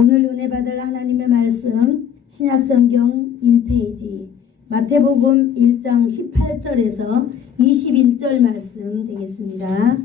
오늘 은혜 받을 하나님의 말씀 신약성경 1페이지 마태복음 1장 18절에서 21절 말씀 되겠습니다.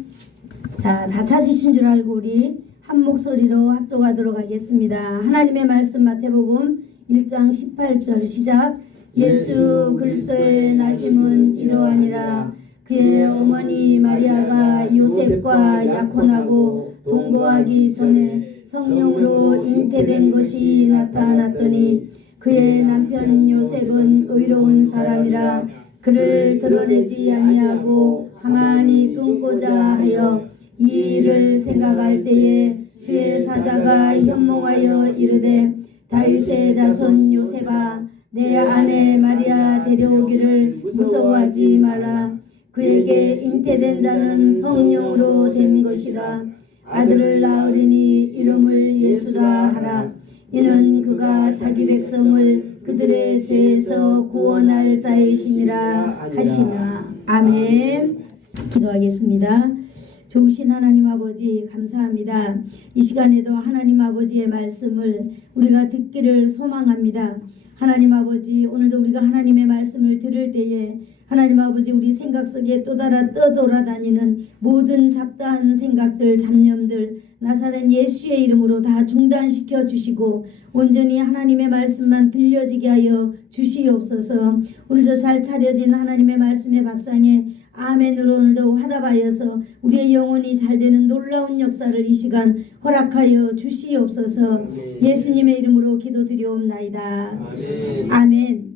자, 다 찾으신 줄 알고 우리 한 목소리로 합독하도록 하겠습니다. 하나님의 말씀 마태복음 1장 18절 시작. 예수 그리스도의 나심은 이러하니라. 그의 어머니 마리아가 요셉과 약혼하고 동거하기 전에 성령으로 잉태된 것이 나타났더니 그의 남편 요셉은 의로운 사람이라 그를 드러내지 아니하고 가만히 끊고자 하여 이 일을 생각할 때에 주의 사자가 현몽하여 이르되 다윗의 자손 요셉아 내 아내 마리아 데려오기를 무서워하지 말라. 그에게 잉태된 자는 성령으로 된 것이라. 아들을 낳으리니 이름을 예수라 하라. 이는 그가 자기 백성을 그들의 죄에서 구원할 자이심이라 하시나. 아멘. 기도하겠습니다. 좋으신 하나님 아버지 감사합니다. 이 시간에도 하나님 아버지의 말씀을 우리가 듣기를 소망합니다. 하나님 아버지 오늘도 우리가 하나님의 말씀을 들을 때에 하나님 아버지 우리 생각 속에 떠돌아다니는 모든 잡다한 생각들 잡념들 나사렛 예수의 이름으로 다 중단시켜 주시고 온전히 하나님의 말씀만 들려지게 하여 주시옵소서. 오늘도 잘 차려진 하나님의 말씀의 밥상에 아멘으로 오늘도 화답하여서 우리의 영혼이 잘되는 놀라운 역사를 이 시간 허락하여 주시옵소서. 예수님의 이름으로 기도드리옵나이다. 아멘.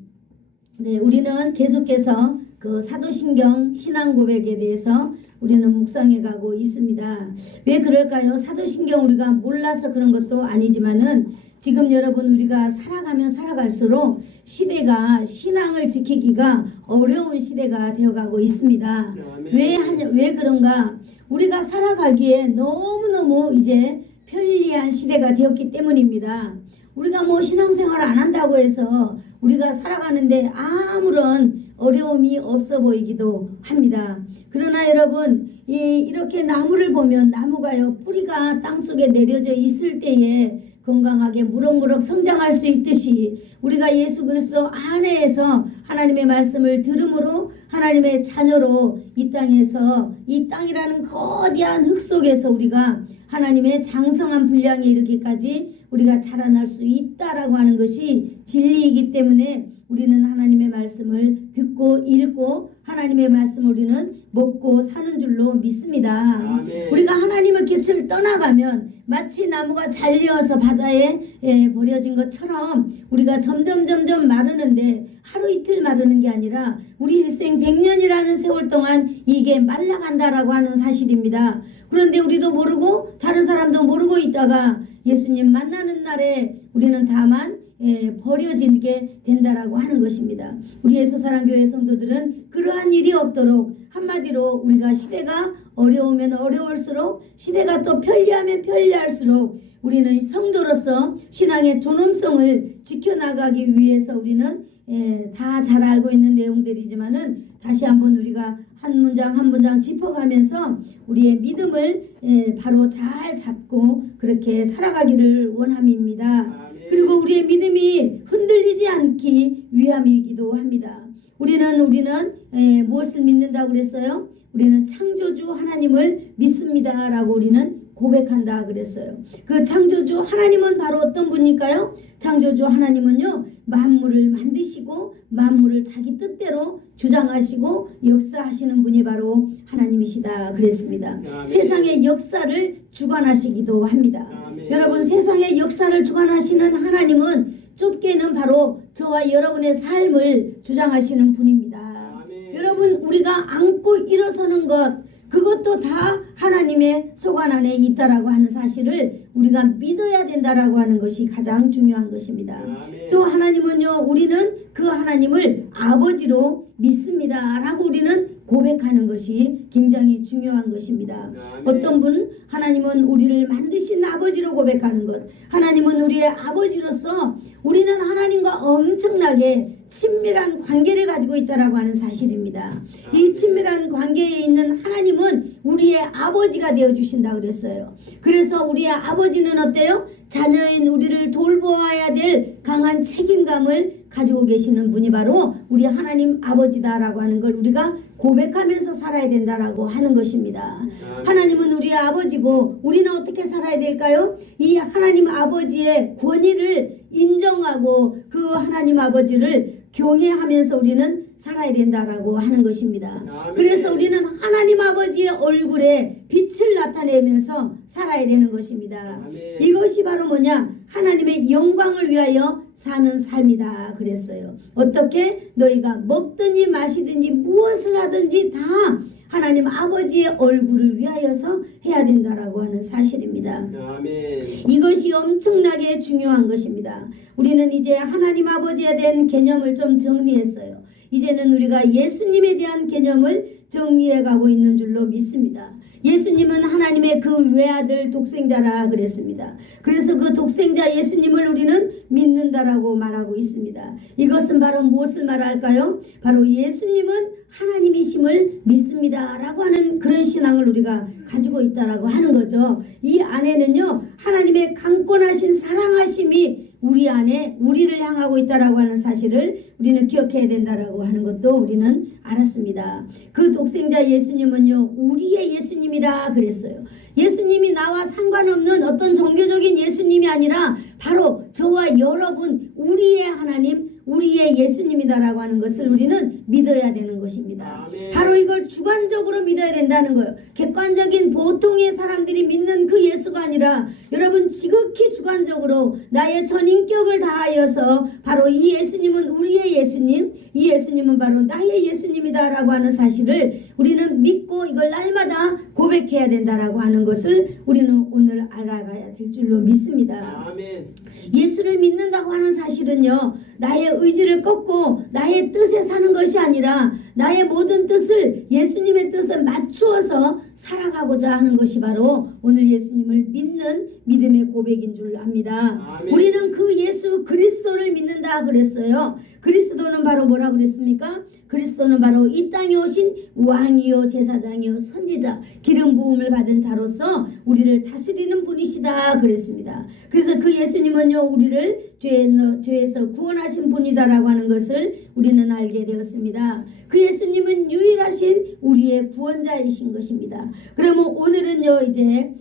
네, 우리는 계속해서 그 사도신경 신앙고백에 대해서 우리는 묵상해 가고 있습니다. 왜 그럴까요? 사도신경 우리가 몰라서 그런 것도 아니지만은 지금 여러분 우리가 살아가면 살아갈수록 시대가 신앙을 지키기가 어려운 시대가 되어가고 있습니다. 왜 그런가? 우리가 살아가기에 너무너무 이제 편리한 시대가 되었기 때문입니다. 우리가 뭐 신앙생활 안 한다고 해서 우리가 살아가는데 아무런 어려움이 없어 보이기도 합니다. 그러나 여러분 이렇게 나무를 보면 나무가요 뿌리가 땅속에 내려져 있을 때에 건강하게 무럭무럭 성장할 수 있듯이 우리가 예수 그리스도 안에서 하나님의 말씀을 들음으로 하나님의 자녀로 이 땅에서 이 땅이라는 거대한 흙 속에서 우리가 하나님의 장성한 분량에 이르기까지 우리가 자라날 수 있다라고 하는 것이 진리이기 때문에 우리는 하나님의 말씀을 듣고 읽고 하나님의 말씀을 우리는 먹고 사는 줄로 믿습니다. 아멘. 우리가 하나님의 곁을 떠나가면 마치 나무가 잘려서 바다에 버려진 것처럼 우리가 점점 마르는데 하루 이틀 마르는 게 아니라 우리 일생 100년이라는 세월 동안 이게 말라간다라고 하는 사실입니다. 그런데 우리도 모르고 다른 사람도 모르고 있다가 예수님 만나는 날에 우리는 다만 버려지게 된다라고 하는 것입니다. 우리 예수사랑교회 성도들은 그러한 일이 없도록 한마디로 우리가 시대가 어려우면 어려울수록 시대가 또 편리하면 편리할수록 우리는 성도로서 신앙의 존엄성을 지켜나가기 위해서 우리는 다 잘 알고 있는 내용들이지만은 다시 한번 우리가 한 문장 한 문장 짚어가면서 우리의 믿음을 바로 잘 잡고 그렇게 살아가기를 원함입니다. 그리고 우리의 믿음이 흔들리지 않기 위함이기도 합니다. 우리는 무엇을 믿는다고 그랬어요? 우리는 창조주 하나님을 믿습니다라고 우리는 고백한다 그랬어요. 그 창조주 하나님은 바로 어떤 분일까요? 창조주 하나님은요 만물을 만드시고 만물을 자기 뜻대로 주장하시고 역사하시는 분이 바로 하나님이시다 그랬습니다. 아멘. 세상의 역사를 주관하시기도 합니다. 아멘. 여러분 세상의 역사를 주관하시는 하나님은 좁게는 바로 저와 여러분의 삶을 주장하시는 분입니다. 아멘. 여러분 우리가 안고 일어서는 것 그것도 다 하나님의 소관 안에 있다라고 하는 사실을 우리가 믿어야 된다라고 하는 것이 가장 중요한 것입니다. 아멘. 또 하나님은요 우리는 그 하나님을 아버지로 믿습니다라고 우리는 고백하는 것이 굉장히 중요한 것입니다. 어떤 분 하나님은 우리를 만드신 아버지로 고백하는 것, 하나님은 우리의 아버지로서 우리는 하나님과 엄청나게 친밀한 관계를 가지고 있다라고 하는 사실입니다. 이 친밀한 관계에 있는 하나님은 우리의 아버지가 되어주신다 그랬어요. 그래서 우리의 아버지는 어때요? 자녀인 우리를 돌보아야 될 강한 책임감을 가지고 계시는 분이 바로 우리 하나님 아버지다라고 하는 걸 우리가 고백하면서 살아야 된다라고 하는 것입니다. 하나님은 우리의 아버지고 우리는 어떻게 살아야 될까요? 이 하나님 아버지의 권위를 인정하고 그 하나님 아버지를 경외하면서 우리는 살아야 된다라고 하는 것입니다. 그래서 우리는 하나님 아버지의 얼굴에 빛을 나타내면서 살아야 되는 것입니다. 이것이 바로 뭐냐? 하나님의 영광을 위하여 사는 삶이다 그랬어요. 어떻게? 너희가 먹든지 마시든지 무엇을 하든지 다 하나님 아버지의 얼굴을 위하여서 해야 된다라고 하는 사실입니다. 이것이 엄청나게 중요한 것입니다. 우리는 이제 하나님 아버지에 대한 개념을 좀 정리했어요. 이제는 우리가 예수님에 대한 개념을 정리해 가고 있는 줄로 믿습니다. 예수님은 하나님의 그 외아들 독생자라 그랬습니다. 그래서 그 독생자 예수님을 우리는 믿는다라고 말하고 있습니다. 이것은 바로 무엇을 말할까요? 바로 예수님은 하나님이심을 믿습니다라고 하는 그런 신앙을 우리가 가지고 있다라고 하는 거죠. 이 안에는요 하나님의 강권하신 사랑하심이 우리 안에 우리를 향하고 있다라고 하는 사실을 우리는 기억해야 된다라고 하는 것도 우리는 알았습니다. 그 독생자 예수님은요 우리의 예수님이라 그랬어요. 예수님이 나와 상관없는 어떤 종교적인 예수님이 아니라 바로 저와 여러분 우리의 하나님 우리의 예수님이다라고 하는 것을 우리는 믿어야 되는 것입니다. 아멘. 바로 이걸 주관적으로 믿어야 된다는 거예요. 객관적인 보통의 사람들이 믿는 그 예수가 아니라 여러분 지극히 주관적으로 나의 전인격을 다하여서 바로 이 예수님은 우리의 예수님, 이 예수님은 바로 나의 예수님이다라고 하는 사실을 우리는 믿고 이걸 날마다 고백해야 된다라고 하는 것을 우리는 오늘 알아가야 될 줄로 믿습니다. 아멘. 예수를 믿는다고 하는 사실은요 나의 의지를 꺾고 나의 뜻에 사는 것이 아니라 나의 모든 뜻을 예수님의 뜻에 맞추어서 살아가고자 하는 것이 바로 오늘 예수님을 믿는 믿음의 고백인 줄 압니다. 아멘. 우리는 그 예수 그리스도를 믿는다 그랬어요. 그리스도는 바로 뭐라 그랬습니까? 그리스도는 바로 이 땅에 오신 왕이요 제사장이요 선지자 기름 부음을 받은 자로서 우리를 다스리는 분이시다 그랬습니다. 그래서 그 예수님은요 우리를 죄에서 구원하신 분이다라고 하는 것을 우리는 알게 되었습니다. 그 예수님은 유일하신 우리의 구원자이신 것입니다. 그러면 오늘은요 이제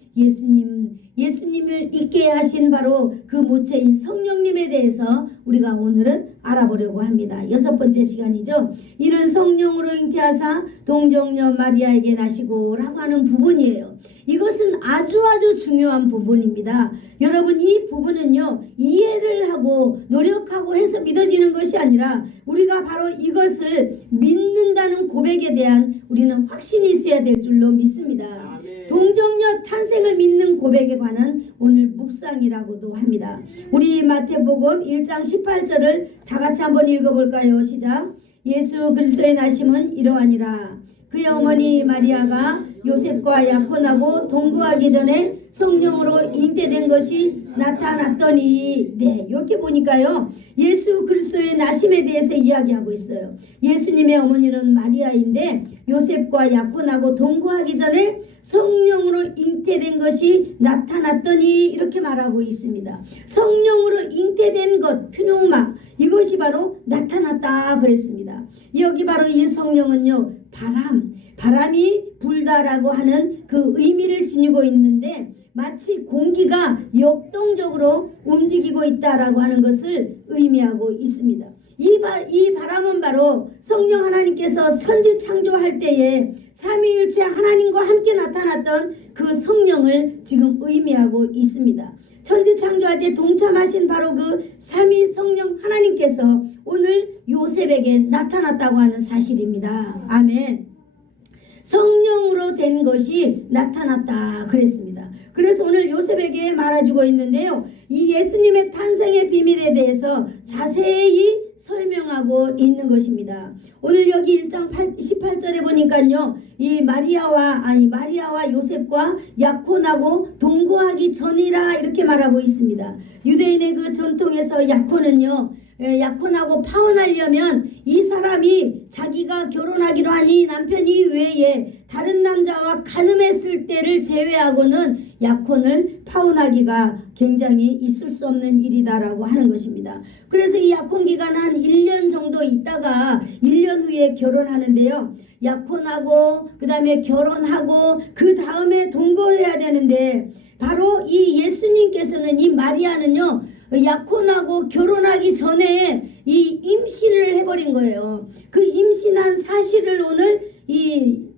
예수님을 있게 하신 바로 그 모체인 성령님에 대해서 우리가 오늘은 알아보려고 합니다. 6번째 시간이죠. 이는 성령으로 잉태하사 동정녀 마리아에게 나시고 라고 하는 부분이에요. 이것은 아주 중요한 부분입니다. 여러분 이 부분은요 이해를 하고 노력하고 해서 믿어지는 것이 아니라 우리가 바로 이것을 믿는다는 고백에 대한 우리는 확신이 있어야 될 줄로 믿습니다. 동정녀 탄생을 믿는 고백에 관한 오늘 묵상이라고도 합니다. 우리 마태복음 1장 18절을 다 같이 한번 읽어볼까요? 시작. 예수 그리스도의 나심은 이러하니라. 그의 어머니 마리아가 요셉과 약혼하고 동거하기 전에 성령으로 잉태된 것이 나타났더니 이렇게 보니까요 예수 그리스도의 나심에 대해서 이야기하고 있어요. 예수님의 어머니는 마리아인데 요셉과 약혼하고 동거하기 전에 성령으로 잉태된 것이 나타났더니 이렇게 말하고 있습니다. 성령으로 잉태된 것 퓨노마 이것이 바로 나타났다 그랬습니다. 여기 바로 이 성령은요 바람이 불다라고 하는 그 의미를 지니고 있는데 마치 공기가 역동적으로 움직이고 있다라고 하는 것을 의미하고 있습니다. 이 바람은 바로 성령 하나님께서 천지 창조할 때에 삼위일체 하나님과 함께 나타났던 그 성령을 지금 의미하고 있습니다. 천지 창조할 때 동참하신 바로 그 삼위 성령 하나님께서 오늘 요셉에게 나타났다고 하는 사실입니다. 아멘. 성령으로 된 것이 나타났다 그랬습니다. 그래서 오늘 요셉에게 말해주고 있는데요. 이 예수님의 탄생의 비밀에 대해서 자세히 설명하고 있는 것입니다. 오늘 여기 1장 18절에 보니까요. 이 마리아와 요셉과 약혼하고 동거하기 전이라 이렇게 말하고 있습니다. 유대인의 그 전통에서 약혼은요. 약혼하고 파혼하려면 이 사람이 자기가 결혼하기로 하니 남편이 외에 다른 남자와 간음했을 때를 제외하고는 약혼을 파혼하기가 굉장히 있을 수 없는 일이다라고 하는 것입니다. 그래서 이 약혼 기간 한 1년 정도 있다가 1년 후에 결혼하는데요. 약혼하고 그 다음에 결혼하고 그 다음에 동거해야 되는데 바로 이 예수님께서는 이 마리아는요. 약혼하고 결혼하기 전에 이 임신을 해버린 거예요. 그 임신한 사실을 오늘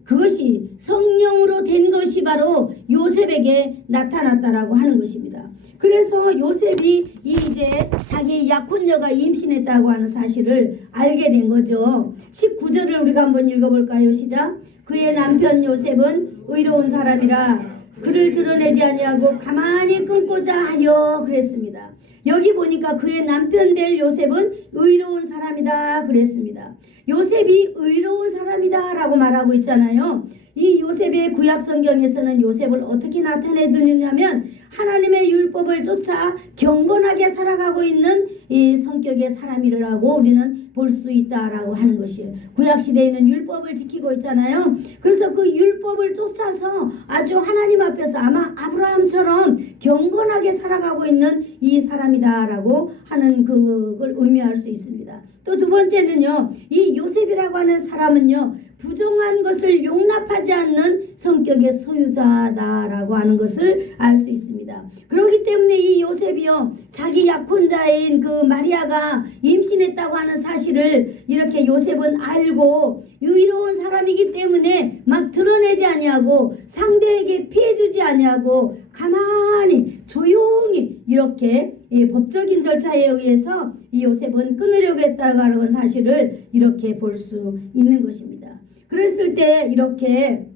그것이 성령으로 된 것이 바로 요셉에게 나타났다라고 하는 것입니다. 그래서 요셉이 이제 자기 약혼녀가 임신했다고 하는 사실을 알게 된 거죠. 19절을 우리가 한번 읽어볼까요? 시작. 그의 남편 요셉은 의로운 사람이라 그를 드러내지 아니하고 가만히 끊고자 하여 그랬습니다. 여기 보니까 그의 남편 될 요셉은 의로운 사람이다 그랬습니다. 요셉이 의로운 사람이다 라고 말하고 있잖아요. 이 요셉의 구약 성경에서는 요셉을 어떻게 나타내 두느냐면 하나님의 율법을 쫓아 경건하게 살아가고 있는 이 성격의 사람이라고 우리는 볼 수 있다라고 하는 것이에요. 구약 시대에는 율법을 지키고 있잖아요. 그래서 그 율법을 쫓아서 아주 하나님 앞에서 아마 아브라함처럼 경건하게 살아가고 있는 이 사람이다라고 하는 그걸 의미할 수 있습니다. 또 두 번째는요. 이 요셉이라고 하는 사람은요. 부정한 것을 용납하지 않는 성격의 소유자다라고 하는 것을 알 수 있습니다. 그렇기 때문에 이 요셉이요. 자기 약혼자인 그 마리아가 임신했다고 하는 사실을 이렇게 요셉은 알고 의로운 사람이기 때문에 막 드러내지 아니하고 상대에게 피해주지 아니하고 가만히 조용히 이렇게 법적인 절차에 의해서 이 요셉은 끊으려고 했다고 하는 사실을 이렇게 볼 수 있는 것입니다. 그랬을 때 이렇게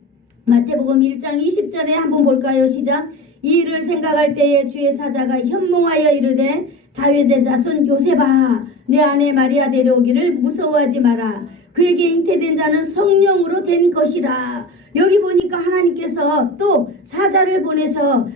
마태복음 1장 20절에 한번 볼까요? 시작. 이 일을 생각할 때에 주의 사자가 현몽하여 이르되 다윗의 자손 요셉아 내 아내 마리아 데려오기를 무서워하지 마라. 그에게 잉태된 자는 성령으로 된 것이라. 여기 보니까 하나님께서 또 사자를 보내서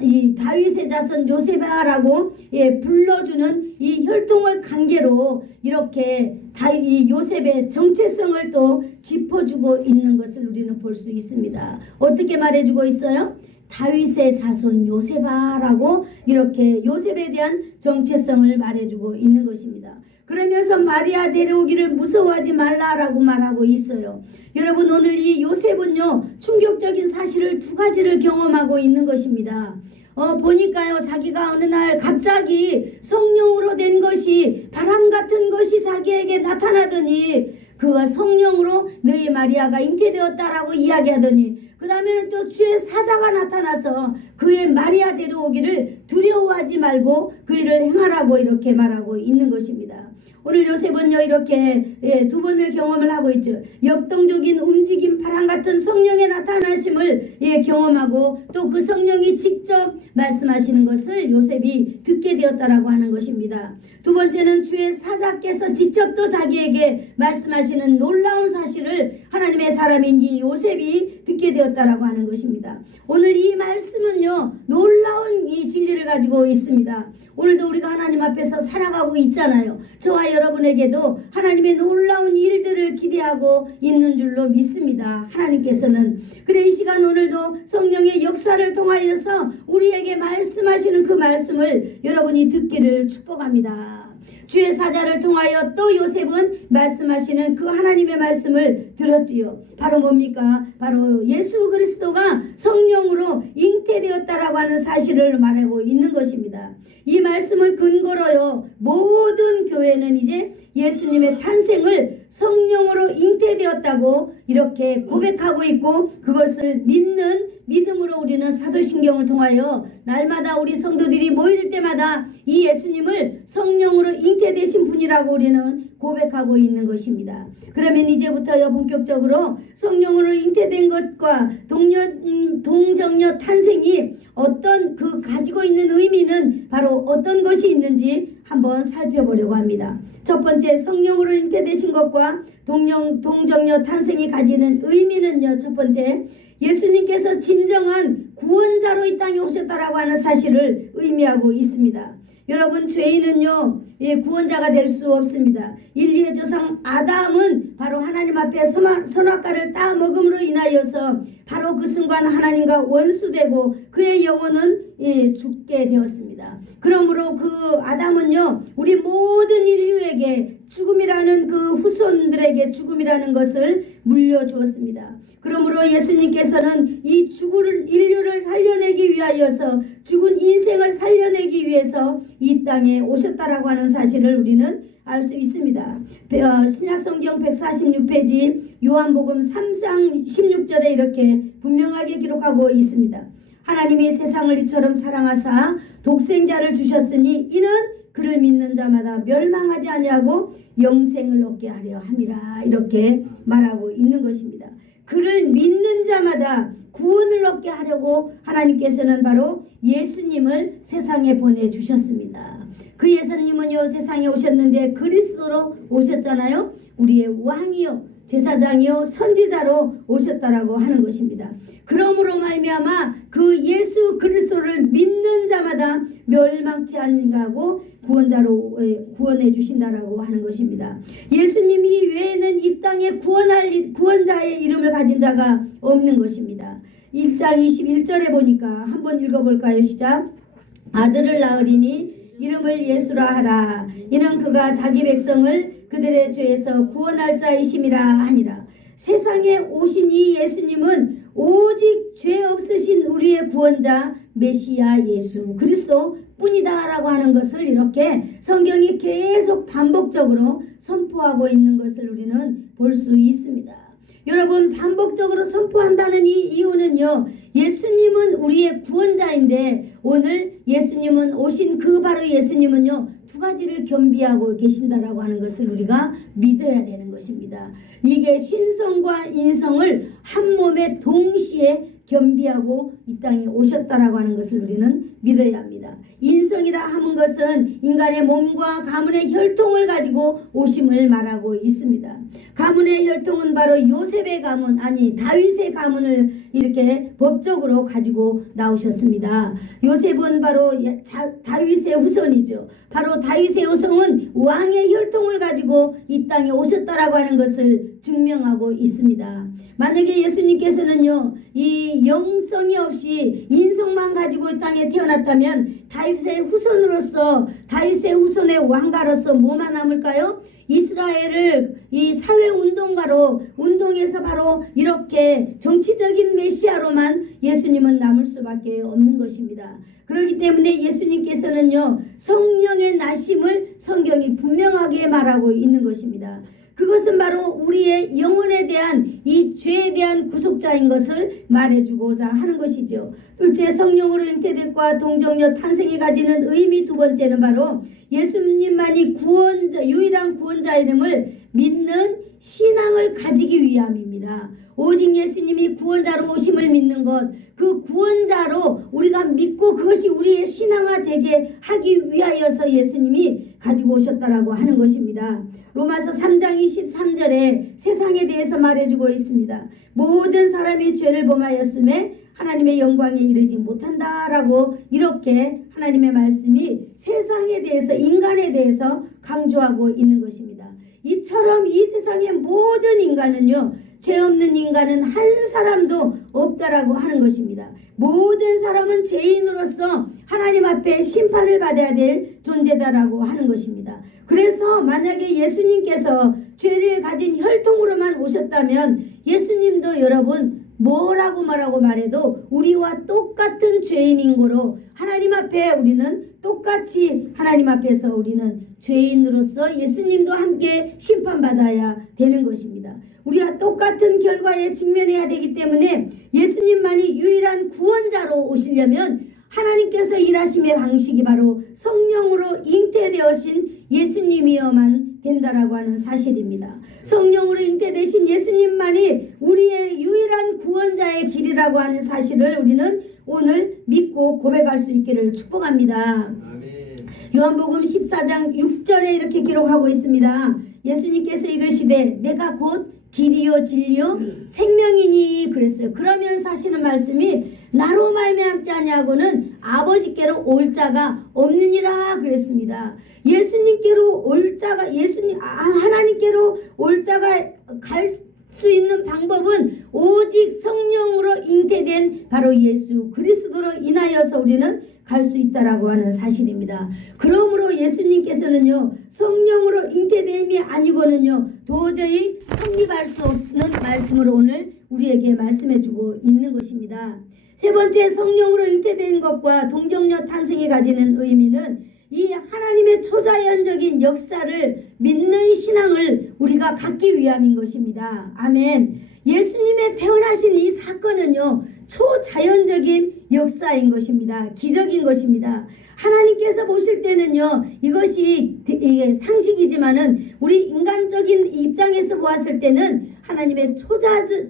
이 다윗의 자손 요셉아라고 불러주는 이 혈통의 관계로 이렇게 이 요셉의 정체성을 또 짚어주고 있는 것을 우리는 볼 수 있습니다. 어떻게 말해주고 있어요? 다윗의 자손 요셉아라고 이렇게 요셉에 대한 정체성을 말해주고 있는 것입니다. 그러면서 마리아 데려오기를 무서워하지 말라라고 말하고 있어요. 여러분 오늘 이 요셉은요 충격적인 사실을 두 가지를 경험하고 있는 것입니다. 보니까요 자기가 어느 날 갑자기 성령으로 된 것이 바람 같은 것이 자기에게 나타나더니 그가 성령으로 너희 마리아가 잉태되었다라고 이야기하더니 그 다음에는 또 주의 사자가 나타나서 그의 마리아 데려오기를 두려워하지 말고 그 일을 행하라고 이렇게 말하고 있는 것입니다. 오늘 요셉은요 이렇게 두 번을 경험을 하고 있죠. 역동적인 움직임 바람 같은 성령의 나타나심을 경험하고 또 그 성령이 직접 말씀하시는 것을 요셉이 듣게 되었다라고 하는 것입니다. 두 번째는 주의 사자께서 직접 또 자기에게 말씀하시는 놀라운 사실을 하나님의 사람인 이 요셉이 듣게 되었다라고 하는 것입니다. 오늘 이 말씀은요 놀라운 이 진리를 가지고 있습니다. 오늘도 우리가 하나님 앞에서 살아가고 있잖아요. 저와 여러분에게도 하나님의 놀라운 일들을 기대하고 있는 줄로 믿습니다. 하나님께서는 그래 이 시간 오늘도 성령의 역사를 통하여서 우리에게 말씀하시는 그 말씀을 여러분이 듣기를 축복합니다. 주의 사자를 통하여 또 요셉은 말씀하시는 그 하나님의 말씀을 들었지요. 바로 뭡니까? 바로 예수 그리스도가 성령으로 잉태되었다라고 하는 사실을 말하고 있는 것입니다. 이 말씀을 근거로요 모든 교회는 이제 예수님의 탄생을 성령으로 잉태되었다고 이렇게 고백하고 있고 그것을 믿는 믿음으로 우리는 사도신경을 통하여 날마다 우리 성도들이 모일 때마다 이 예수님을 성령으로 잉태되신 분이라고 우리는 고백하고 있는 것입니다. 그러면 이제부터요 본격적으로 성령으로 잉태된 것과 동정녀 탄생이 어떤 그 가지고 있는 의미는 바로 어떤 것이 있는지 한번 살펴보려고 합니다. 첫 번째 성령으로 잉태되신 것과 동정녀 탄생이 가지는 의미는요, 첫 번째, 예수님께서 진정한 구원자로 이 땅에 오셨다라고 하는 사실을 의미하고 있습니다. 여러분, 죄인은요, 구원자가 될 수 없습니다. 인류의 조상 아담은 바로 하나님 앞에 선악과를 따먹음으로 인하여서 바로 그 순간 하나님과 원수되고 그의 영혼은 죽게 되었습니다. 그러므로 그 아담은요, 우리 모든 인류에게 죽음이라는 그 후손들에게 죽음이라는 것을 물려주었습니다. 그러므로 예수님께서는 이 죽을 인류를 살려내기 위하여서 죽은 인생을 살려내기 위해서 이 땅에 오셨다라고 하는 사실을 우리는 알 수 있습니다. 신약성경 146페이지 요한복음 3장 16절에 이렇게 분명하게 기록하고 있습니다. 하나님이 세상을 이처럼 사랑하사 독생자를 주셨으니 이는 그를 믿는 자마다 멸망하지 아니하고 영생을 얻게 하려 함이라, 이렇게 말하고 있는 것입니다. 그를 믿는 자마다 구원을 얻게 하려고 하나님께서는 바로 예수님을 세상에 보내주셨습니다. 그 예수님은요, 세상에 오셨는데 그리스도로 오셨잖아요. 우리의 왕이요, 제사장이요, 선지자로 오셨다라고 하는 것입니다. 그러므로 말미암아 그 예수 그리스도를 믿는 자마다 멸망치 않는가고 구원자로 구원해 주신다라고 하는 것입니다. 예수님이 외에는 이 땅에 구원자의 이름을 가진 자가 없는 것입니다. 1장 21절에 보니까 한번 읽어볼까요? 시작. 아들을 낳으리니 이름을 예수라 하라. 이는 그가 자기 백성을 그들의 죄에서 구원할 자이심이라 하니라. 세상에 오신 이 예수님은 오직 죄 없으신 우리의 구원자 메시아 예수 그리스도 뿐이다 라고 하는 것을 이렇게 성경이 계속 반복적으로 선포하고 있는 것을 우리는 볼 수 있습니다. 여러분, 반복적으로 선포한다는 이 이유는요, 예수님은 우리의 구원자인데 오늘 예수님은 오신 그 바로 예수님은요, 두 가지를 겸비하고 계신다라고 하는 것을 우리가 믿어야 되는 것입니다. 이게 신성과 인성을 한 몸에 동시에 겸비하고 이 땅에 오셨다라고 하는 것을 우리는 믿어야 합니다. 인성이라 하는 것은 인간의 몸과 가문의 혈통을 가지고 오심을 말하고 있습니다. 가문의 혈통은 바로 요셉의 가문, 아니 다윗의 가문을 이렇게 법적으로 가지고 나오셨습니다. 요셉은 바로 다윗의 후손이죠. 바로 다윗의 후손은 왕의 혈통을 가지고 이 땅에 오셨다라고 하는 것을 증명하고 있습니다. 만약에 예수님께서는요, 이 영성이 없이 인성만 가지고 이 땅에 태어났다면 다윗의 후손으로서, 다윗의 후손의 왕가로서 뭐만 남을까요? 이스라엘을 이 사회운동가로, 운동에서 바로 이렇게 정치적인 메시아로만 예수님은 남을 수밖에 없는 것입니다. 그렇기 때문에 예수님께서는요, 성령의 나심을 성경이 분명하게 말하고 있는 것입니다. 그것은 바로 우리의 영혼에 대한 이 죄에 대한 구속자인 것을 말해주고자 하는 것이죠. 둘째, 성령으로 잉태됨과 동정녀 탄생이 가지는 의미 두 번째는 바로 예수님만이 구원자, 유일한 구원자 이름을 믿는 신앙을 가지기 위함입니다. 오직 예수님이 구원자로 오심을 믿는 것, 그 구원자로 우리가 믿고 그것이 우리의 신앙화 되게 하기 위하여서 예수님이 가지고 오셨다라고 하는 것입니다. 로마서 3장 23절에 세상에 대해서 말해주고 있습니다. 모든 사람이 죄를 범하였음에 하나님의 영광에 이르지 못한다라고 이렇게 하나님의 말씀이 세상에 대해서, 인간에 대해서 강조하고 있는 것입니다. 이처럼 이 세상의 모든 인간은요, 죄 없는 인간은 한 사람도 없다라고 하는 것입니다. 모든 사람은 죄인으로서 하나님 앞에 심판을 받아야 될 존재다라고 하는 것입니다. 그래서 만약에 예수님께서 죄를 가진 혈통으로만 오셨다면 예수님도 여러분 뭐라고 말해도 우리와 똑같은 죄인인 거로 하나님 앞에 우리는 똑같이 하나님 앞에서 우리는 죄인으로서 예수님도 함께 심판받아야 되는 것입니다. 우리와 똑같은 결과에 직면해야 되기 때문에 예수님만이 유일한 구원자로 오시려면 하나님께서 일하심의 방식이 바로 성령으로 잉태되어신 예수님이어만 된다라고 하는 사실입니다. 성령으로 잉태되신 예수님만이 우리의 유일한 구원자의 길이라고 하는 사실을 우리는 오늘 믿고 고백할 수 있기를 축복합니다. 아멘. 요한복음 14장 6절에 이렇게 기록하고 있습니다. 예수님께서 이르시되 내가 곧 길이요 진리요 생명이니 그랬어요. 그러면서 하시는 말씀이 나로 말미암지 아니하고는 아버지께로 올 자가 없느니라 그랬습니다. 예수님께로 올 자가 하나님께로 올 자가 갈 수 있는 방법은 오직 성령으로 잉태된 바로 예수 그리스도로 인하여서 우리는 갈 수 있다라고 하는 사실입니다. 그러므로 예수님께서는요 성령으로 잉태됨이 아니고는요 도저히 성립할 수 없는 말씀으로 오늘 우리에게 말씀해주고 있는 것입니다. 세 번째, 성령으로 잉태된 것과 동정녀 탄생이 가지는 의미는 이 하나님의 초자연적인 역사를 믿는 신앙을 우리가 갖기 위함인 것입니다. 아멘. 예수님의 태어나신 이 사건은요 초자연적인 역사인 것입니다. 기적인 것입니다. 하나님께서 보실 때는요 이것이 상식이지만은 우리 인간적인 입장에서 보았을 때는 하나님의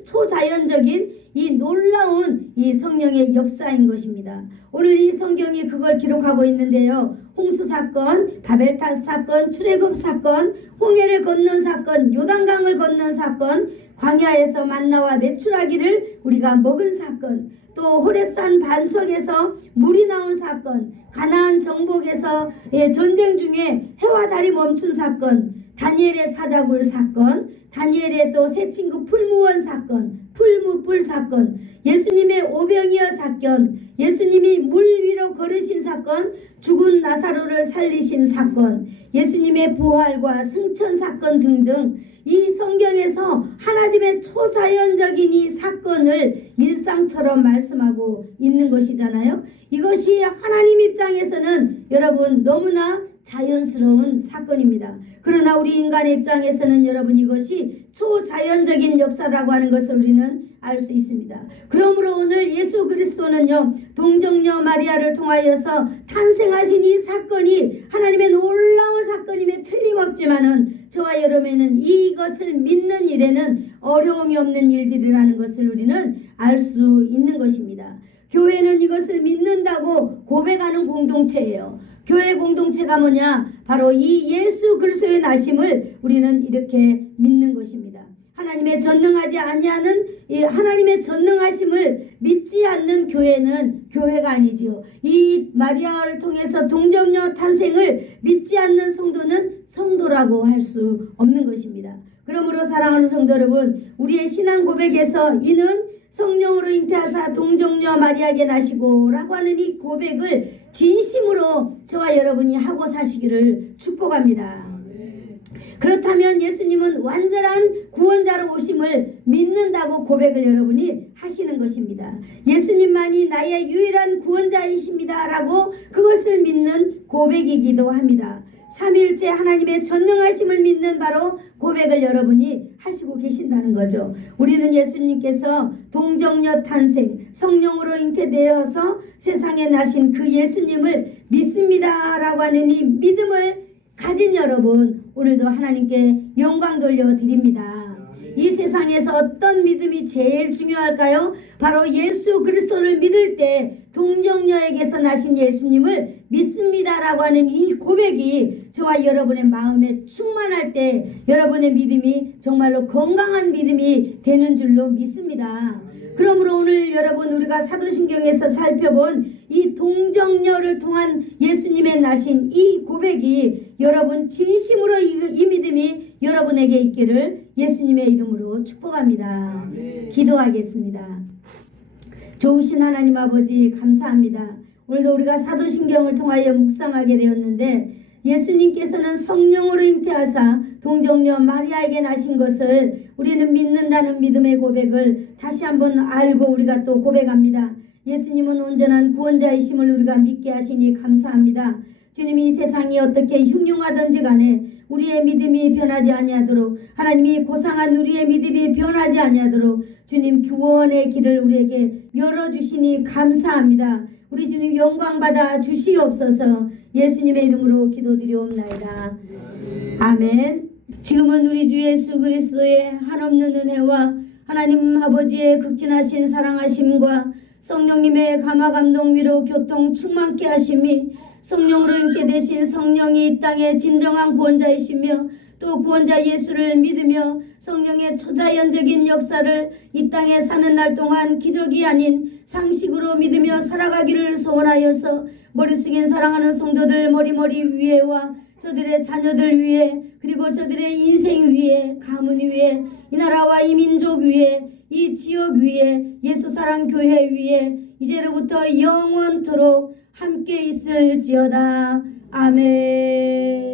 초자연적인 이 놀라운 이 성령의 역사인 것입니다. 오늘 이 성경이 그걸 기록하고 있는데요. 홍수 사건, 바벨탑 사건, 출애굽 사건, 홍해를 건넌 사건, 요단강을 건넌 사건, 광야에서 만나와 메추라기를 우리가 먹은 사건, 또 호렙산 반석에서 물이 나온 사건, 가나안 정복에서 전쟁 중에 해와 달이 멈춘 사건, 다니엘의 사자굴 사건, 다니엘의 또 새 친구 풀무원 사건, 풀무불 사건, 예수님의 오병이어 사건, 예수님이 물 위로 걸으신 사건, 죽은 나사로를 살리신 사건, 예수님의 부활과 승천 사건 등등 이 성경에서 하나님의 초자연적인 이 사건을 일상처럼 말씀하고 있는 것이잖아요. 이것이 하나님 입장에서는 여러분 너무나 자연스러운 사건입니다. 그러나 우리 인간의 입장에서는 여러분 이것이 초자연적인 역사라고 하는 것을 우리는 알 수 있습니다. 그러므로 오늘 예수 그리스도는요 동정녀 마리아를 통하여서 탄생하신 이 사건이 하나님의 놀라운 사건임에 틀림없지만은 저와 여러분은 이것을 믿는 일에는 어려움이 없는 일들이라는 것을 우리는 알 수 있는 것입니다. 교회는 이것을 믿는다고 고백하는 공동체예요. 교회 공동체가 뭐냐? 바로 이 예수 그리스도의 나심을 우리는 이렇게 믿는 것입니다. 하나님의 전능하지 아니하는 이 하나님의 전능하심을 믿지 않는 교회는 교회가 아니지요. 이 마리아를 통해서 동정녀 탄생을 믿지 않는 성도는 성도라고 할 수 없는 것입니다. 그러므로 사랑하는 성도 여러분, 우리의 신앙 고백에서 이는 성령으로 잉태하사 동정녀 마리아에게 나시고 라고 하는 이 고백을 진심으로 저와 여러분이 하고 사시기를 축복합니다. 그렇다면 예수님은 완전한 구원자로 오심을 믿는다고 고백을 여러분이 하시는 것입니다. 예수님만이 나의 유일한 구원자이십니다 라고 그것을 믿는 고백이기도 합니다. 삼위일체 하나님의 전능하심을 믿는 바로 고백을 여러분이 하시고 계신다는 거죠. 우리는 예수님께서 동정녀 탄생, 성령으로 잉태되어서 세상에 나신 그 예수님을 믿습니다 라고 하는 이 믿음을 가진 여러분, 오늘도 하나님께 영광 돌려드립니다. 이 세상에서 어떤 믿음이 제일 중요할까요? 바로 예수 그리스도를 믿을 때 동정녀에게서 나신 예수님을 믿습니다라고 하는 이 고백이 저와 여러분의 마음에 충만할 때 여러분의 믿음이 정말로 건강한 믿음이 되는 줄로 믿습니다. 그러므로 오늘 여러분 우리가 사도신경에서 살펴본 이 동정녀를 통한 예수님의 나신 이 고백이 여러분 진심으로 이 믿음이 여러분에게 있기를 예수님의 이름으로 축복합니다. 기도하겠습니다. 좋으신 하나님 아버지 감사합니다. 오늘도 우리가 사도신경을 통하여 묵상하게 되었는데 예수님께서는 성령으로 잉태하사 동정녀 마리아에게 나신 것을 우리는 믿는다는 믿음의 고백을 다시 한번 알고 우리가 또 고백합니다. 예수님은 온전한 구원자이심을 우리가 믿게 하시니 감사합니다. 주님이 이 세상이 어떻게 흉흉하든지 간에 우리의 믿음이 변하지 아니하도록 하나님이 고상한 우리의 믿음이 변하지 아니하도록 주님 구원의 길을 우리에게 열어주시니 감사합니다. 우리 주님 영광받아 주시옵소서. 예수님의 이름으로 기도드리옵나이다. 아멘. 지금은 우리 주 예수 그리스도의 한없는 은혜와 하나님 아버지의 극진하신 사랑하심과 성령님의 감화감동 위로 교통 충만케 하심이 성령으로 잉태 되신 성령이 이 땅의 진정한 구원자이시며 또 구원자 예수를 믿으며 성령의 초자연적인 역사를 이 땅에 사는 날 동안 기적이 아닌 상식으로 믿으며 살아가기를 소원하여서 머리 숙인 사랑하는 성도들 머리 위에와 저들의 자녀들 위에 그리고 저들의 인생 위에 가문 위에 이 나라와 이 민족 위에 이 지역 위에 예수사랑 교회 위에 이제로부터 영원토록 함께 있을지어다. 아멘.